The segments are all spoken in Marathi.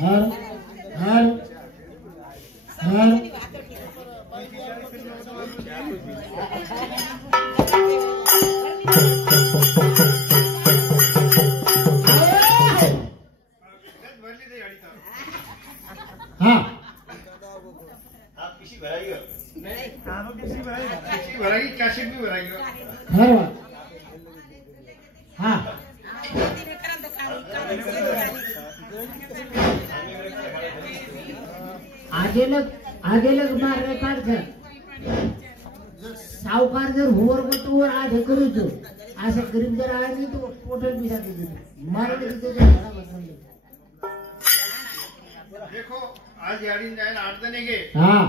हर हर हर हाँ पिशी भराई कैसेट भी भराई हर हाँ आगे लग मार काढ सावकार जर हुवर बोलतो वर आधे करूच असं गरीब जर आहे नाही तो पोटल भी जाते मारले देखो आज याडी जायला अडचणी घे हाँ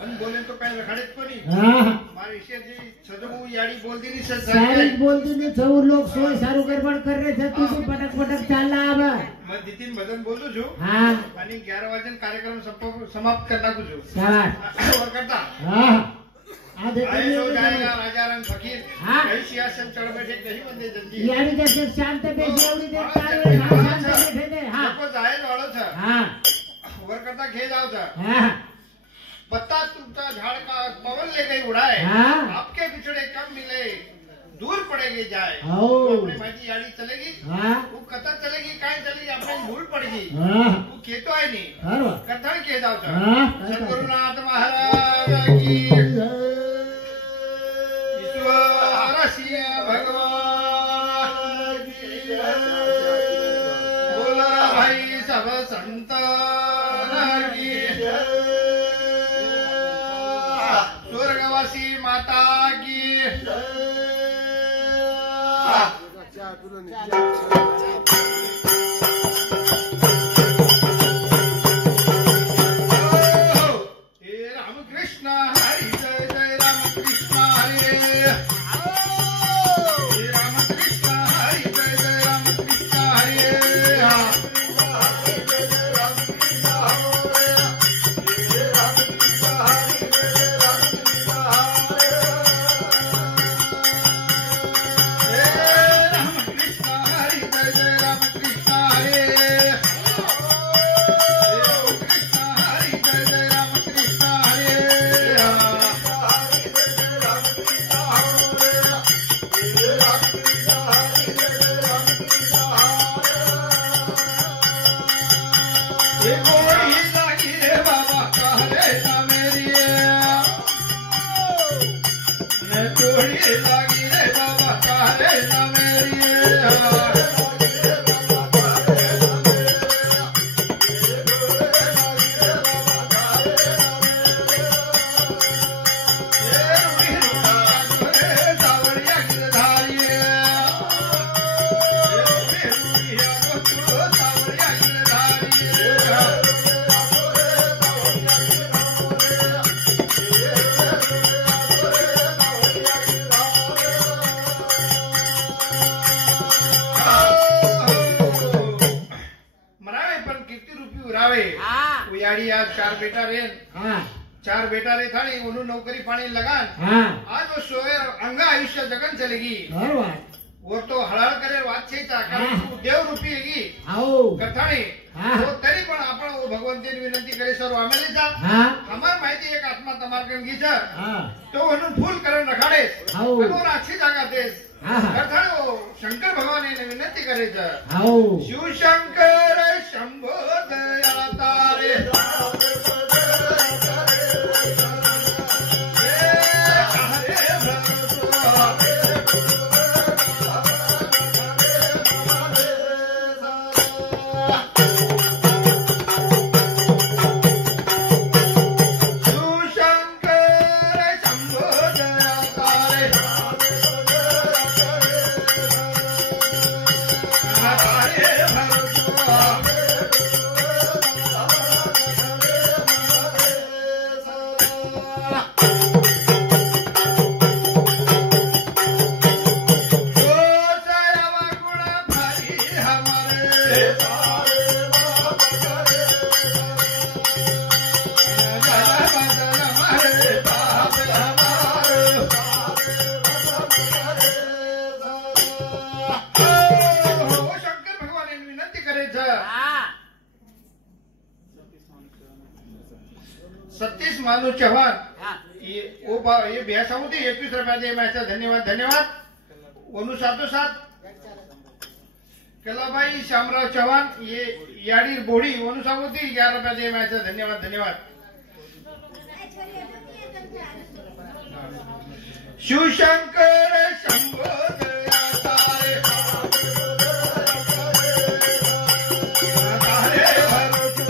मन बोले तो काय रखाडेत कोणी हाँ मारी शेती सजमू याडी बोलती नहीं सच सारी बोलती नहीं सब लोग सोच सारू गड़बड़ कर रहे थे तू तो पटक पटक चल रहा अब मैं नितिन मदन बोलू छू हाँ आणि 11 वाजन कार्यक्रम समाप्त करना कुछ शाबाश और करता हाँ आधे आए तो जाएगा राजा रंग फकीर हाँ कहीं सियासत चढ़ बैठे कहीं बंदे जल्दी यानी जैसे शांत बेसी एवढी दे तारे हाँ शांत बैठे थे हाँ नको जायला वाळो था हाँ वर करता घे जाओ था हाँ पत्ता टूटा झाड़ का पवन ले गई उड़ाए हाँ आपके बिछड़े कब मिले दूर पड़ेगी जाए ओ अपनी माजी याडी चलेगी हाँ वो कथा चलेगी काय चलेगी अपने भूल पड़ेगी हाँ वो खेतो है नहीं हर कथन के जाओ था हाँ सद्गुरुनाथ महाराज की ईश्वर सिंह भगवान की बोला भाई सब संतान की स्वर्गवासी माता की रामकृष्ण हरि जय जय रामकृष्ण हरे रामकृष्ण हरि जय जय रामकृष्ण हरे चार बेटा रे हाँ चार बेटा रे था नहीं उन्होंने नौकरी पानी लगान हाँ आज वो सोए अंगा आयुष्य जगन चलेगी हर बात वो तो हळहळ करे वाद छे देव रूपी हेगी आओ कथाणी हाँ तो तरी पण आपण भगवंतानी विनंती करे सर आमेले जा हाँ हमार माहिती एक आत्मा तमारकन घी जा हाँ तो म्हणून फूल करण रखाडेस आओ आणि अच्छी जागा देस हाँ कथाणी शंकर भगवान ने विनंती करे जा आओ शिव शंकर शंभो दया तारे माधव चव्हाण हा. ये बेसामुदी 21 रुपया दे माझा धन्यवाद धन्यवाद. वनु 707 कलाबाई श्यामराव चव्हाण ये याडी बोडी वनु सामुदी 11 रुपया दे माझा धन्यवाद धन्यवाद. शिवशंकर शंभो दया तारे तारे भरोचो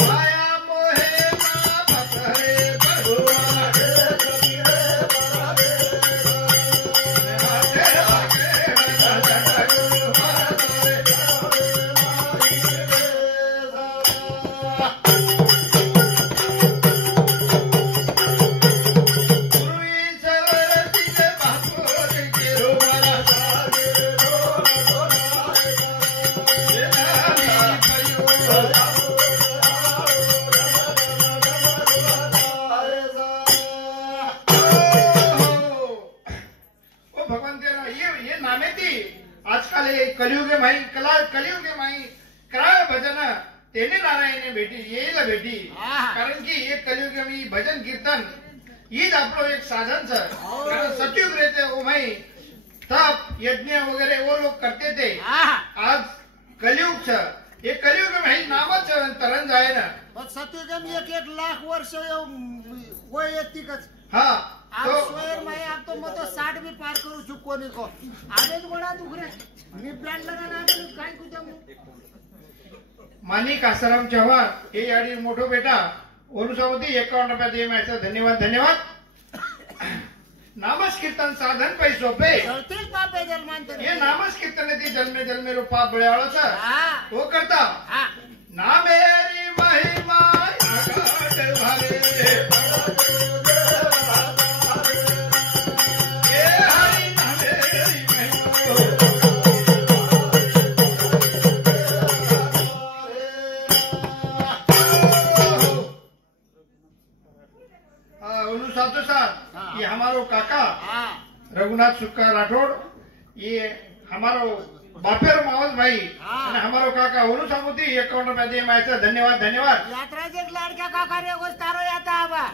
माया मोहे मा भतरे भगवान आजकाल हे कलियुगे माई कलियुगे माई करावे भजन तेने नारायणे भेटी येईल भेटी. कारण की एक कलियुगे मी भजन कीर्तन हीच आपलं एक साधन छ. कारण सतयुग रहते ओ माई तप यज्ञ वगैरे वो लोग करते थे. आज कलियुग छ. हे कलियुग माई नामच तरण जाय ना. सत्यगम 1 लाख वर्ष वय येतिकच. हा आप स्वयं मैं आप तो मैं तो 60 भी पार करू चुको नहीं को आगे बड़ा दुख रे मी प्लान लगाना काय कुछ मानिक आसाराम चव्हाण हे याडी मोठो बेटा ओनुसावती 51 रुपया दे माझा धन्यवाद धन्यवाद. नामस कीर्तन साधन पै सोपे चलतील पापे जन्मांतर ये नामस कीर्तन ती जन्मे जन्मे रो पाप बळ्याळो छ. तो करता ना मेरी महिमा आगाड भाले ये हमारो काका रघुनाथ सुक्का राठौड़ ये हमारो बापेरो मावस भाई અને हमारो काका ओनु सामुदी 51 रुपया दे माझा धन्यवाद धन्यवाद. यात्रा एक लाडक्या काका रे गोस तारो याता आबा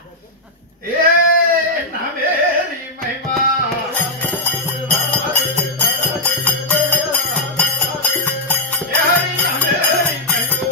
ए ना मेरी महिमा ए हरी ना मेरी महिमा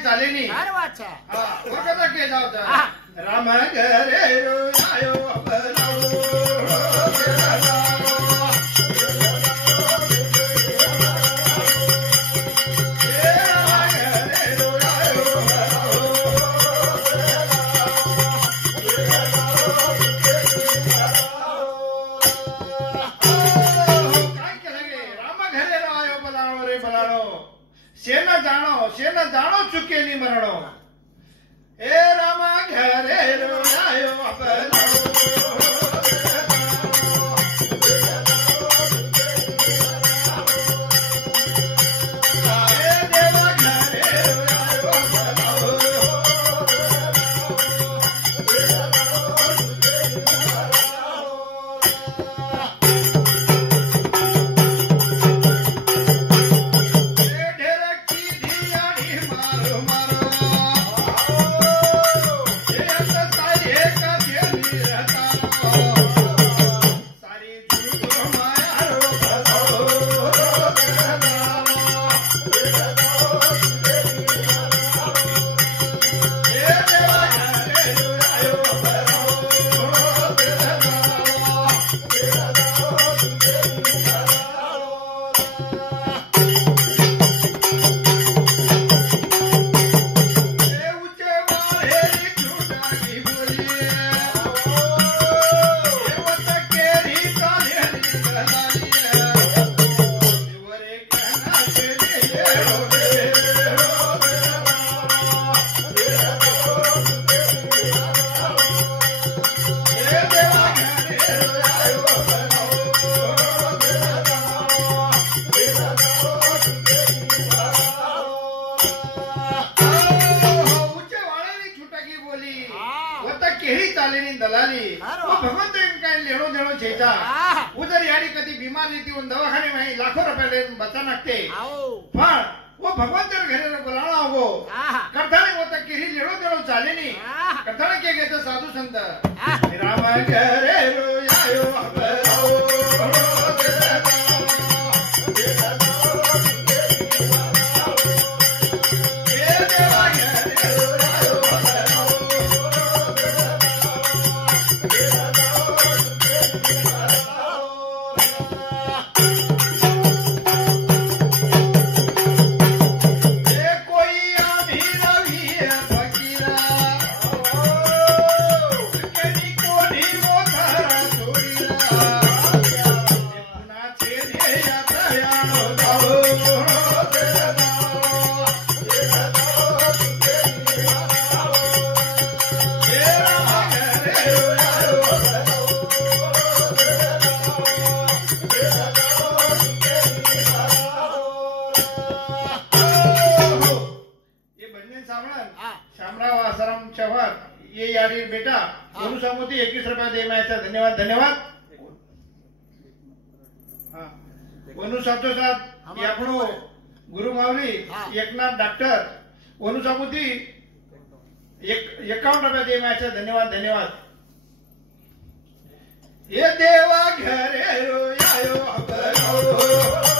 काही चालेनी अरे वाचा हा वर कसा के जावता हा. राम घरे रो आयो अपनाओ सेन जाणो चुके नी मरणो ए रामा घरे रो आयो अपनाओ दलाली वो भगवंत काय लेणो देणो छेचा उधर याडी कधी बीमार रीती उन दवाखाने में लाखों रुपए ले बचा नाखते पण वो भगवंत घरे बोलावणा होगो करताने वो तक केही लेणो देणो चाले नी करताने के घेत साधू संत राम घरे रो आयो अपनाओ शामराव आसाराम चव्हाण ये याडी बेटा गुरु सामोती 21 रुपया दे मायचा धन्यवाद धन्यवाद वनु सातो साथ यापणो गुरु मावली एकनाथ डॉक्टर वनु सामोती 51 रुपया दे मायचा धन्यवाद धन्यवाद ये देवा घरे रो आयो अपनाओ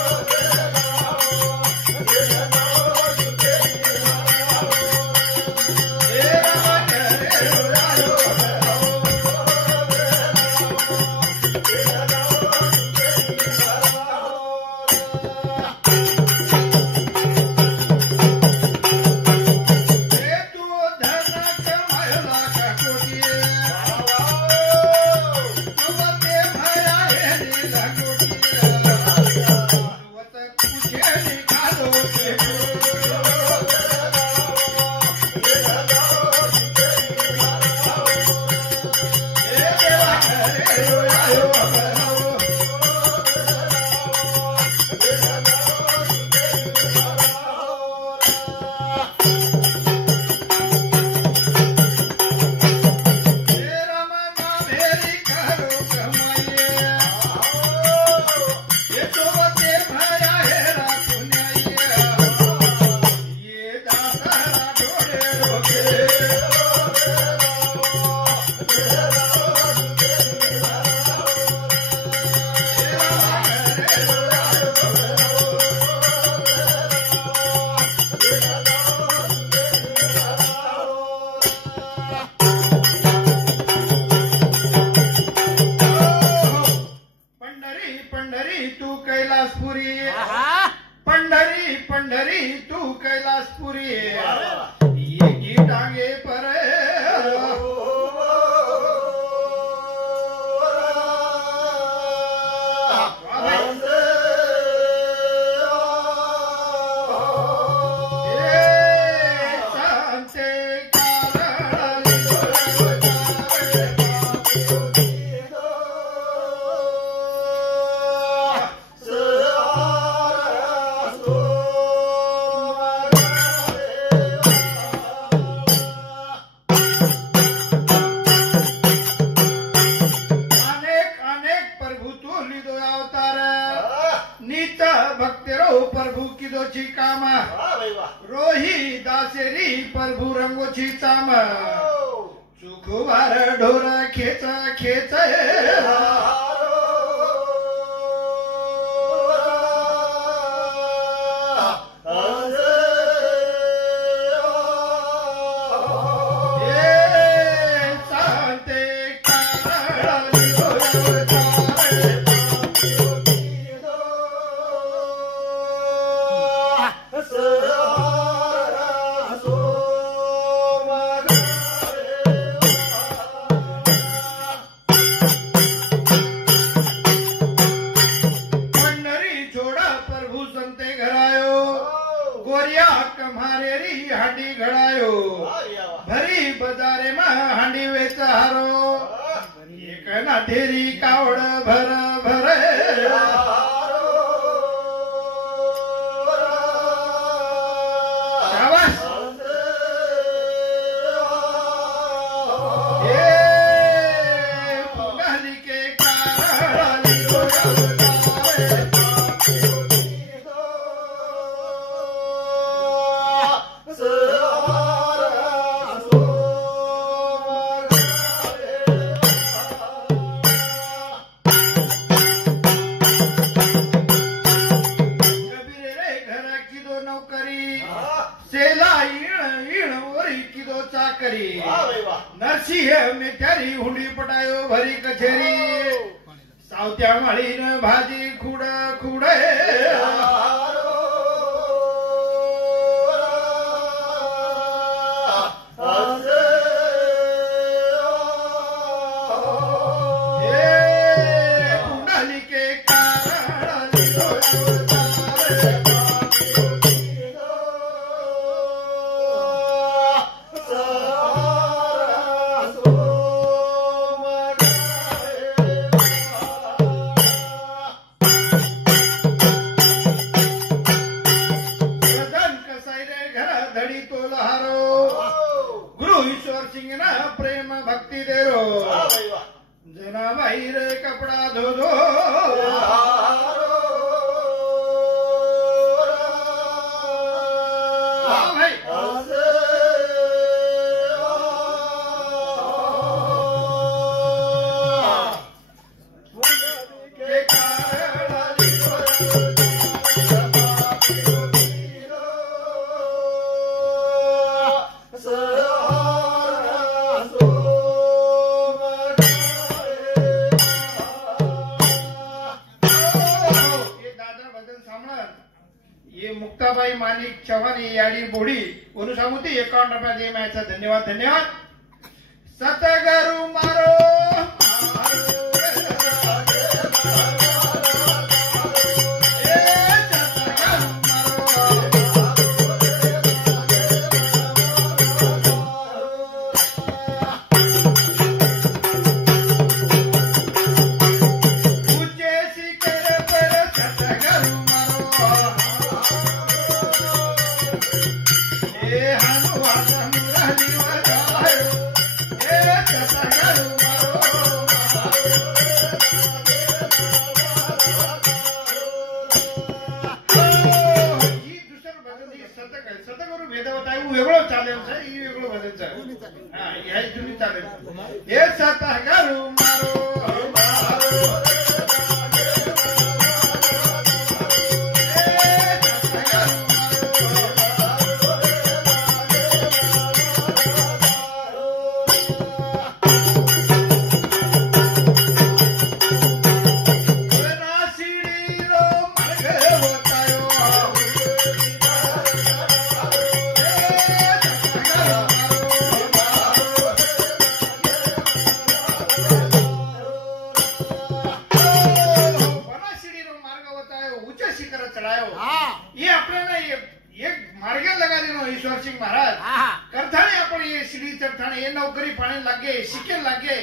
प्रभू रंगोची चाम चुकवार ढोर खेच खेच हांडी घड़ायो भरी बजारे में हांडी वेचारो एक ना तेरी कावड़ भर भरे नरसिंह में त्यारी हुंडी पटायो भरी कचेरी सावत्या माळीन भाजी खुड खुडे प्रेम भक्ति दे रो जना भाई रे कपड़ा धो दो भाई ये मुक्ताबाई मानिक चव्हाण याडी बोडी कोण सांगूती 51 रुपया दे मायचा धन्यवाद धन्यवाद सतगुरु मारो सतगुरु भेदवताय वेगळं चालेल सर ही वेगळं भजन हा या तुम्ही चालेल हे सतगुरु मारो मारो ये आपल्याला एक मार्गे लगा देनो ईश्वर सिंह महाराज करथाने आपण ये श्री चरथाने ये नौकरी पाणी लागे शिकेल लागे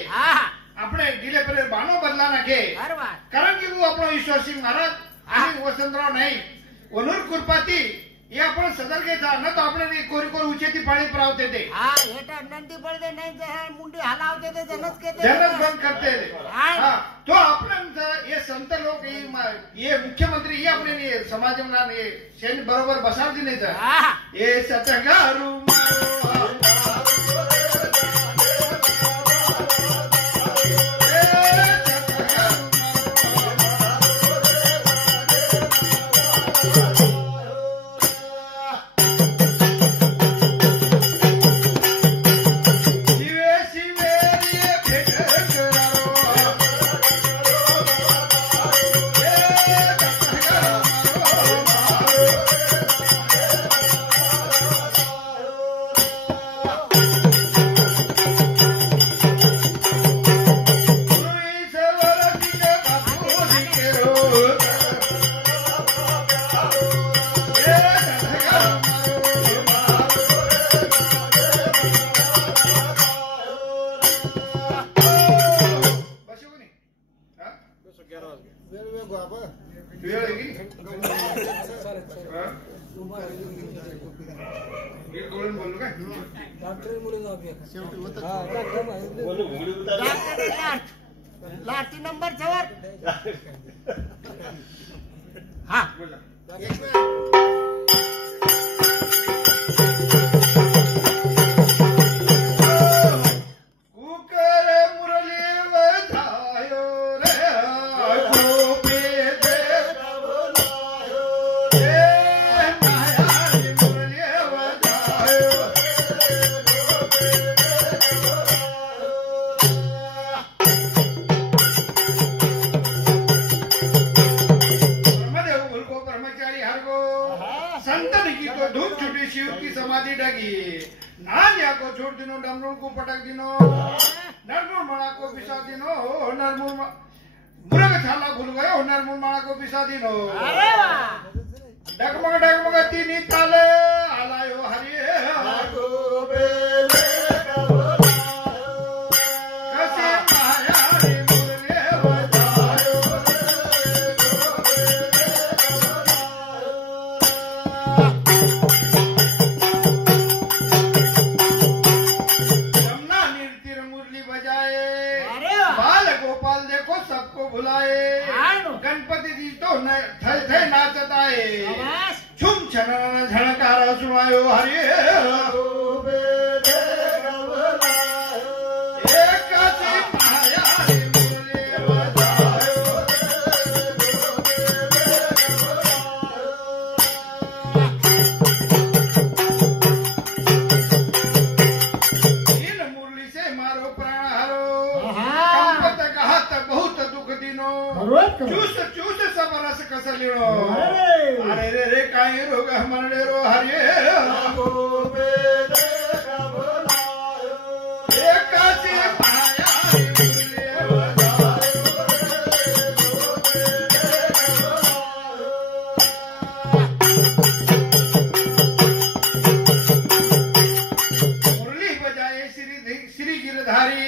આપણે ઢીલે પર બાનો બદલા નાખે કારણ કે હું આપણો ઈશ્વર સિંહ મહારાજ અને વસંતરાવ નહીં ઓનુર કૃપાથી એ आपण सदर घेता न तो આપણે कोरी कोरी उचेती पाणी प्रावते ते बेटा नंदी पड़ते नहीं जहाँ मुंडी हलावते थे जनस के जनस बंद करते थे हाँ तो आपण ये संत लोक ये मुख्यमंत्री ये अपने समाज में ये शेन बरोबर बसाव दिने ये सतगारू लाठी नंबर जवळ हा शिव की समाधि डगी नान्या को छोड़ दिनो डमरू को पटक दिनो नरमुर माणा को पिसा दिनो नरमुर मुरग छाला भूल गयो नरमुर माणा को पिसा दिनो डगमग तीनी ताले आलायो हरिये कसे माया रे मुरले बजायो सबको बुलाए गणपति जी तो थल थे नाचत आए छुम छन झणकार सुनायो हरे मुरली से मारो प्राण हरो बहुत दुख दिनो चूस सब रस कस लिणो अरे रे रे काई रोग मरणे रो हरिये एकाची माया मुरली बजाए श्री गिरधारी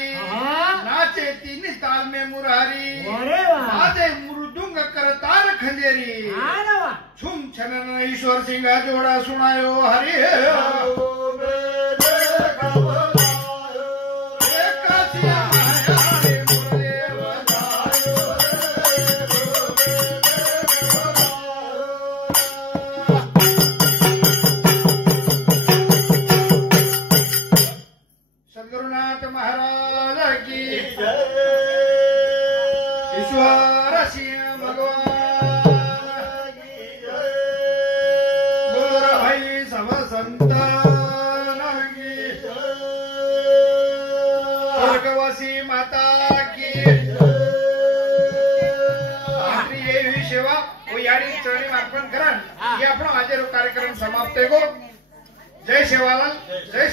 नाचे तीन ताल में मुरारी आदे मृदुंग करतार खंजेरी छुम छनन ईश्वर सिंह जोड़ा सुनायो हरि सद्गुरुनाथ महाराज की ईश्वर सिंह भगवान गुरु भाई सब संतान की स्वर्गवासी माता की आपली ही सेवा वो याडी चरणी अर्पण करा ये आपण आज कार्यक्रम समाप्त है गो जय सेवालाल जय